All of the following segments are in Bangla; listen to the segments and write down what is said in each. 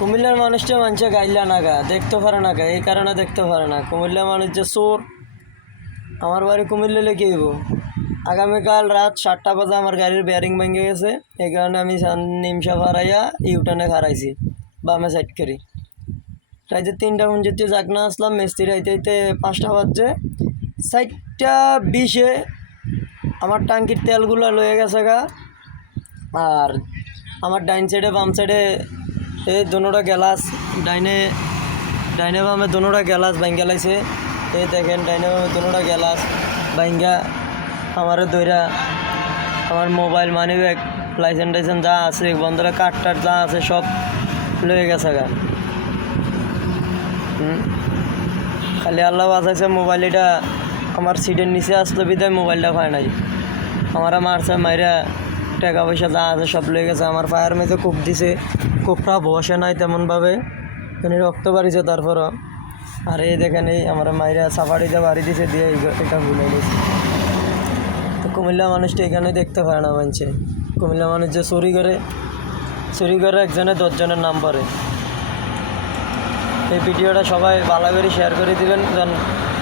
কুমিল্লার মানুষটা মানুষে গাইলা না গা দেখতে পারে না গা, এই কারণে দেখতে পারে না। কুমিল্লার মানুষ যে চোর। আমার বাড়ি কুমিল্লা লেগে হইব। আগামীকাল রাত 7টা বাজে আমার গাড়ির বেয়ারিং ভেঙে গেছে, এই কারণে আমি নিমসা ফারাইয়া ইউটার্নে খারাইছি, বামে সাইড করি। রাইতে 3টা পর্যন্ত জাগনা আসলাম, মিস্ত্রি রাইতে 5টা বাজছে। 4টা 20-এ আমার ট্যাঙ্কির তেলগুলো লয়ে গেছে গা। আর আমার ডাইন সাইডে বাম সাইডে এই দোনোটা গ্যালাস, ডাইনে বামে দোনোটা গ্যালাস ভাঙ্গা লাইছে। এই দেখেন ডাইনে বামে দোনোটা গ্যালাস ভাঙ্গা আমারও দইরা আমার মোবাইল মানি ব্যাগ লাইসেন্স টাইসেন্স যা আছে বন্ধুরা কাঠ যা আছে সব লয়ে গেছে গা। খালি আল্লাহ বাঁচাইছে, মোবাইল এটা আমার সিটের নিচে আসলো বিদায় মোবাইলটা পায় নাই। আমারা মারছে মাইরা টাকা পয়সা যা আছে সব লয়ে গেছে। আমার পায়ের মেঝে কূপ দিছে, কূপটা বসে নাই তেমনভাবে, মানে রক্ত বাড়িছে তারপরও। আর এই দেখেন এই আমার মাইরা সাফারিতে বাড়ি দিছে দিয়ে এটা ভুলে গেছে। তো কুমিল্লা মানুষটা এখানে দেখতে পারে না মানছে। কুমিল্লা মানুষ যে চুরি করে একজনে 10 জনের নাম পড়ে। এই ভিডিওটা সবাই ভালো করে শেয়ার করে দিবেন, যেন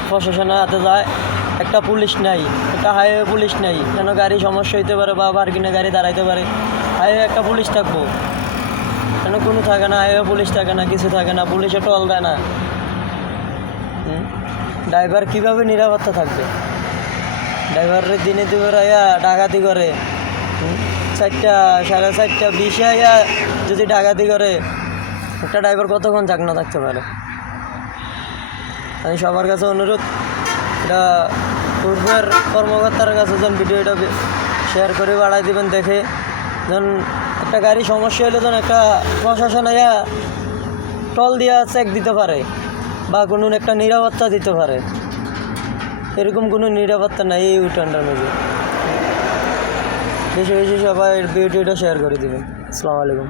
প্রশাসনের হাতে যায়। একটা পুলিশ নাই, একটা হাইওয়ে পুলিশ নাই, কেন গাড়ি সমস্যা হইতে পারে বা পার্কিংয়ে গাড়ি দাঁড়াইতে পারে। হাইওয়ে একটা পুলিশ থাকবো, কেন কোনো থাকে না, হাইওয়ে পুলিশ থাকে না, কিছু থাকে না, পুলিশে টল দেয় না। ড্রাইভার কীভাবে নিরাপত্তা থাকবে? ড্রাইভারের দিনে দুপুর আইয়া ডাকাতি করে, 4টা 4:30 20-এ আইয়া যদি ডাকাতি করে, একটা ড্রাইভার কতক্ষণ জাগনা থাকতে পারে? আমি সবার কাছে অনুরোধ, এটা পূর্বের কর্মকর্তার কাছে যেন ভিডিওটা শেয়ার করে বাড়াই দেবেন, দেখে যেন একটা গাড়ি সমস্যা হলে যেন একটা প্রশাসন আইয়া টল দিয়া চেক দিতে পারে বা কোনো একটা নিরাপত্তা দিতে পারে। এরকম কোনো নিরাপত্তা নাই এই ইউটার্নটার মধ্যে। বেশি বেশি সবাই ভিডিওটা শেয়ার করে দেবেন। আসসালামু আলাইকুম।